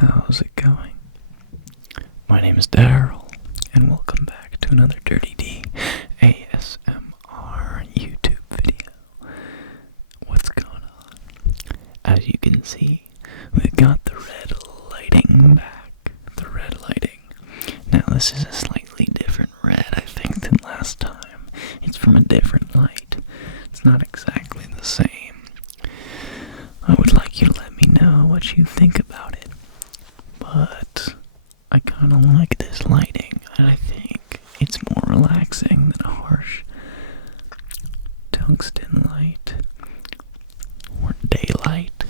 How's it going? My name is Daryl, and welcome back to another Dirty D ASMR YouTube video. What's going on? As you can see, we've got the red lighting back. The red lighting. Now this is a slightly different red, I think, than last time. It's from a different light. It's not exactly the same. I would like you to let me know what you think about it. But I kind of like this lighting, and I think it's more relaxing than a harsh tungsten light or daylight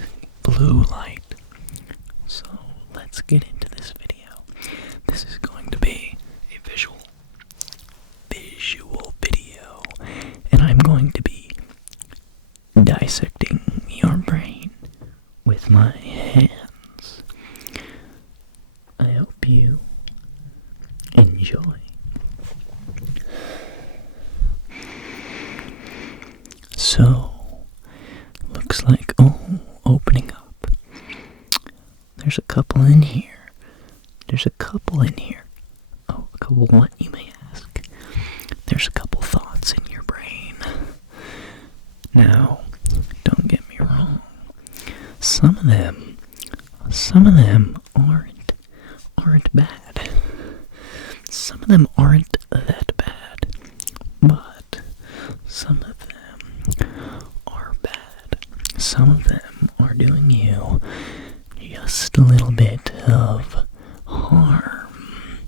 blue light. So let's get into this video. This is going to be a visual video, and I'm going to be dissecting your brain with my hands. I hope you enjoy. So, looks like, opening up. There's a couple in here. Oh, a couple what, you may ask? There's a couple thoughts in your brain. Now, don't get me wrong. Some of them aren't bad. Some of them aren't that bad, but some of them are bad. Some of them are doing you just a little bit of harm.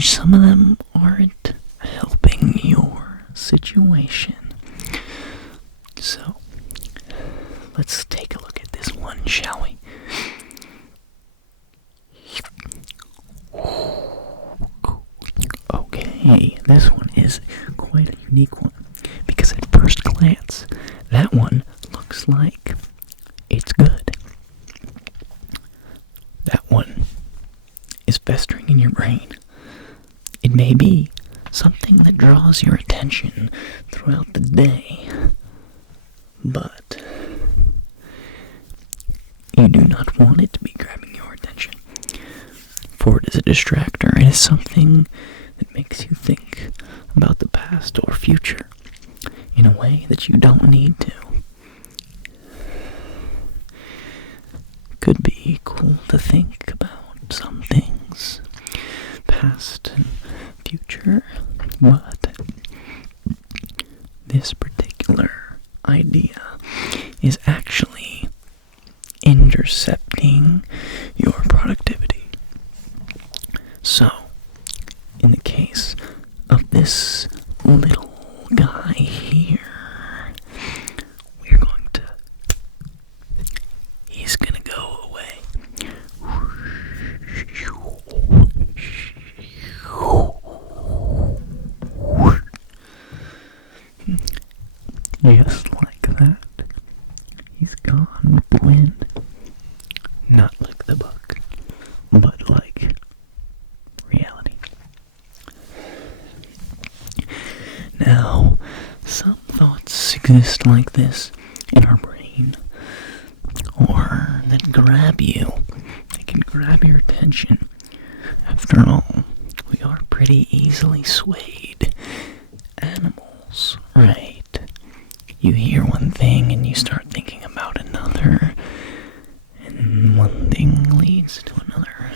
Some of them aren't helping your situation. So, let's take a look at this one, shall we? Okay, this one is quite a unique one, because at first glance, that one looks like it's good. That one is festering in your brain. It may be something that draws your attention throughout the day, but you do not want it to be grabbing your attention. For it is a distractor. It is something that makes you think about the past or future in a way that you don't need to. Could be cool to think about some things, past and future, but this particular idea is actually intercepting your productivity. So, in the case of this little guy here, he's gonna go away. Just like that, he's gone with the wind. Not like the book, but like reality. Now, some thoughts exist like this in our brain, or that grab you. They can grab your attention. After all, we are pretty easily swayed animals, right? You hear one thing and you start thinking about another, and one thing leads to another.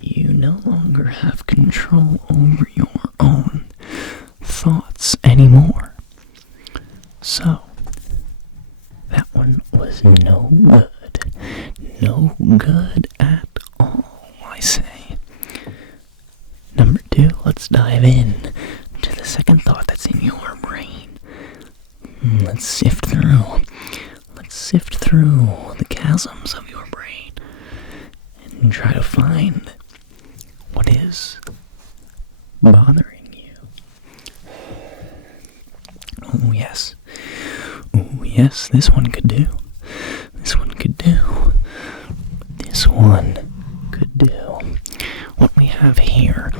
You no longer have control over your own thoughts anymore. So, that one was no good. No good at all, I say. Number 2, let's dive in to the second thought that's in your brain. Let's sift through the chasms of your brain and try to find what is bothering you. Oh yes, this one could do. What we have here,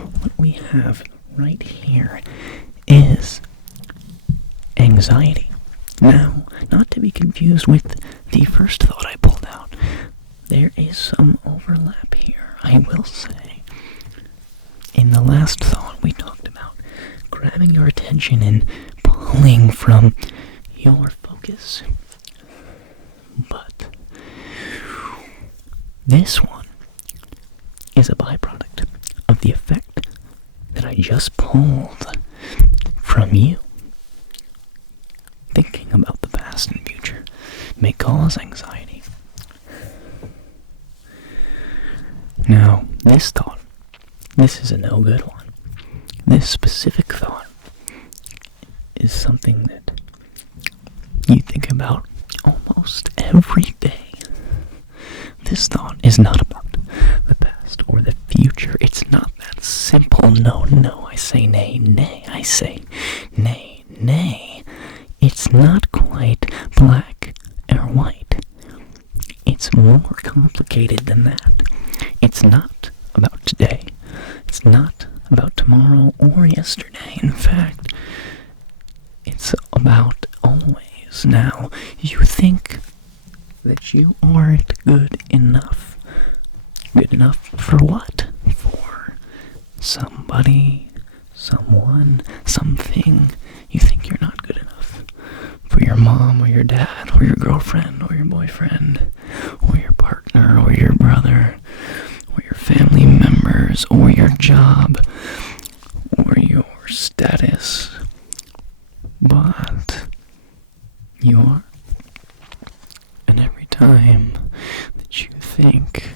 right here, is anxiety. Now, not to be confused with the first thought I pulled out. there is some overlap here, I will say. In the last thought, we talked about grabbing your attention and pulling from your focus. But this one is a byproduct of the effect that I just pulled from you. Thinking about the past and future may cause anxiety. Now, this thought, this is a no good one. This specific thought is something that you think about almost every day. This thought is not about the past or the future. It's not that simple. No, I say nay, I say nay. It's not quite black or white. It's more complicated than that. It's not about today. It's not about tomorrow or yesterday. In fact, it's about always. Now, you think that you aren't good enough. Good enough for what? For somebody, someone, something. You think you're not good enough. For your mom or your dad or your girlfriend or your boyfriend or your partner or your brother or your family members or your job or your status. But you are. And every time that you think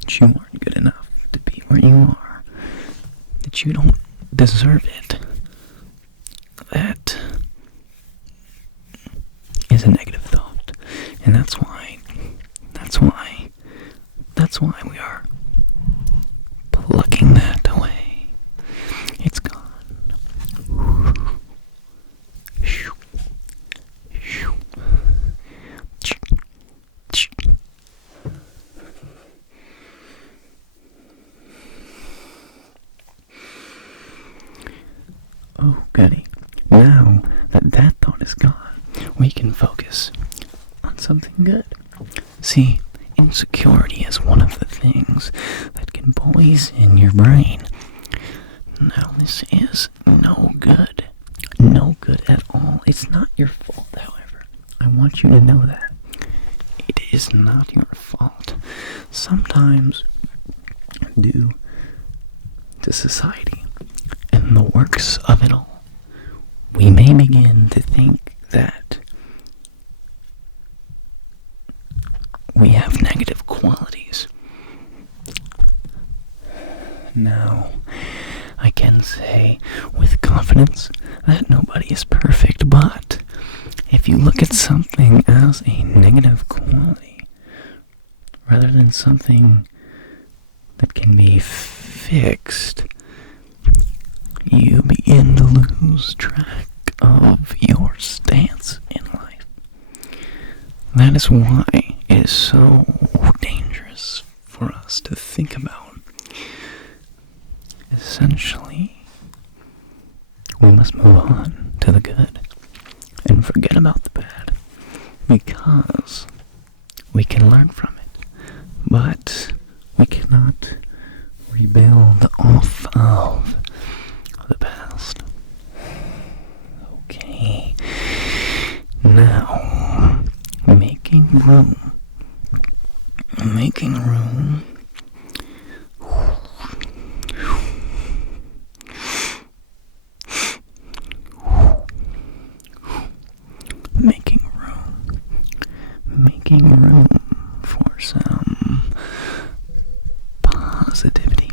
that you aren't good enough to be where you are, that you don't deserve it, that is a negative thought. And that's why we are plucking that away. It's gone. Oh, goody. Now that thought is gone, we can focus on something good. See, insecurity is one of the things that can poison your brain. Now, this is no good. No good at all. It's not your fault, however. I want you to know that. It is not your fault. Sometimes, due to society and the works of it all, we may begin to think that we have negative qualities. Now, I can say with confidence that nobody is perfect, but if you look at something as a negative quality, rather than something that can be fixed, you begin to lose track of your stance in life. That is why it is so dangerous for us to think about. Essentially, we must move on to the good and forget about the bad, because we can learn from it, but we cannot rebuild off of the past. Okay, now making room, making room for some positivity.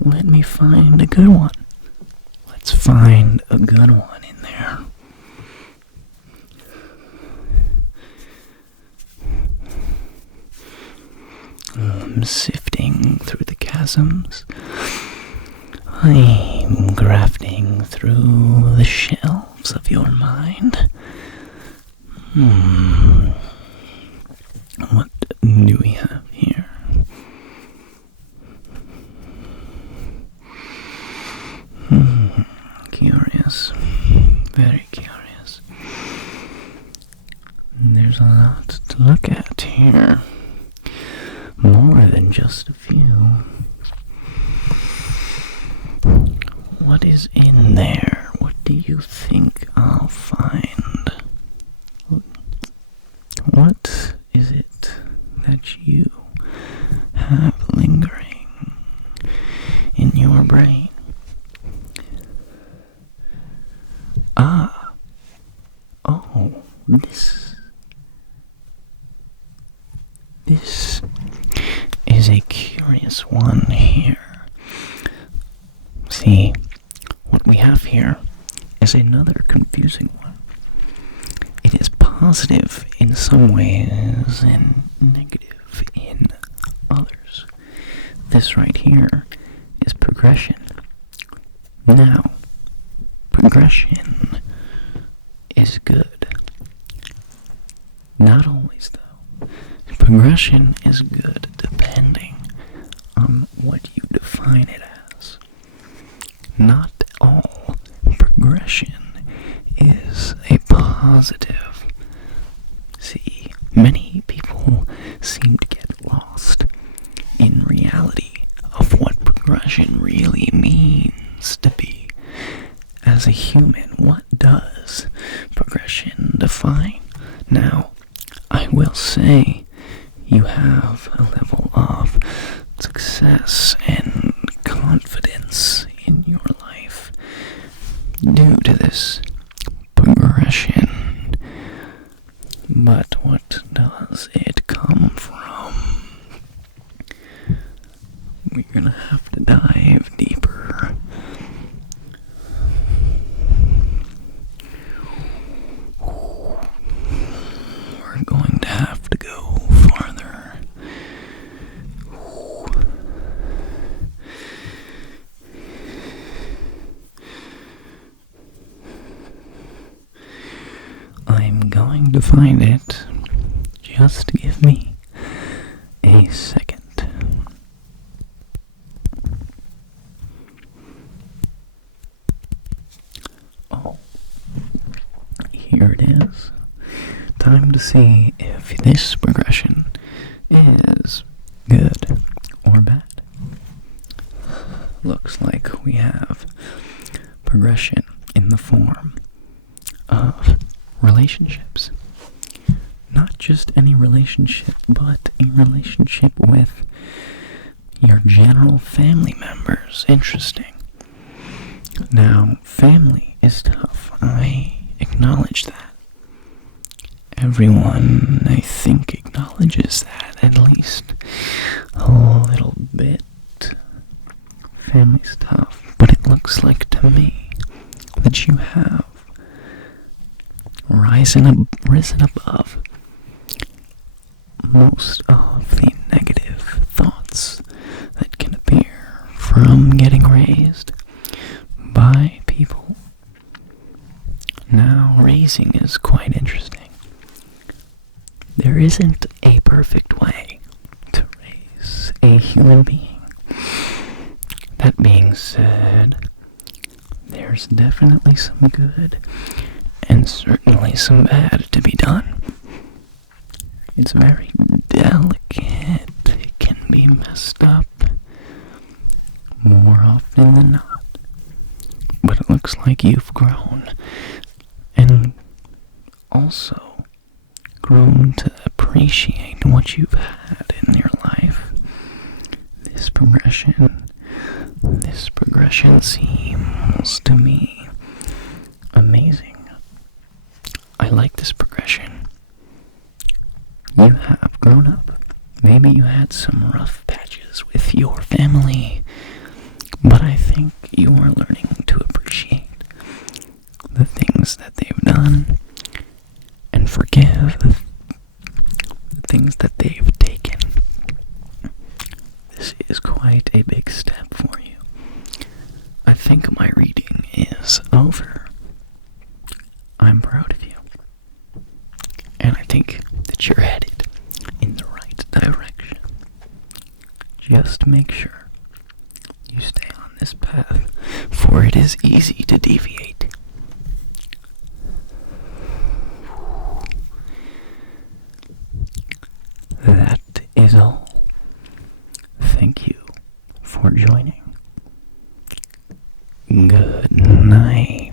Let me find a good one. Let's find a good one in there. I'm sifting through the chasms. I'm grafting through the shelves of your mind. What do we have here? Curious. Very curious. There's a lot to look at here. more than just a few. What is in there? What do you think I'll find? What is it that you have lingering in your brain? Oh, this is a curious one here. See, what we have here is another confusing one. It is positive in some ways and negative in others. This right here is progression. Now, progression is good. Not always, though. Progression is good depending on what you define it as. Not all progression is a positive. See, many people seem to get lost in reality of what progression really means to be. As a human, what does progression define? Now, I will say you have a level of success and confidence in your life due to this progression. But what does it come from? We're gonna have to dive deeper. We're going to have to go farther. I'm going to find it. Just give me a second. Oh, here it is. Time to see if this progression is good or bad. Looks like we have progression in the form of relationships. Not just any relationship, but a relationship with your general family members. Interesting. Now, family is tough. I acknowledge that. Everyone, I think, acknowledges that, at least a little bit. Family's tough, but it looks like to me that you have risen above most of the negative thoughts that can appear from getting raised by people. Now, raising is quite interesting. There isn't a perfect way to raise a human being. That being said, there's definitely some good and certainly some bad to be done. It's very delicate. It can be messed up more often than not. But it looks like you've grown, and also grown to appreciate what you've had in your life. This progression seems to me amazing. I like this progression. You have grown up. Maybe you had some rough patches with your family, but I think you are learning to appreciate the things that they've done and forgive the things that they've taken. This is quite a big step for you. I think my reading is over. I'm proud of you. And I think that you're headed in the right direction. Just make sure you stay on this path, for it is easy to deviate. That is all thank you for joining. Good night.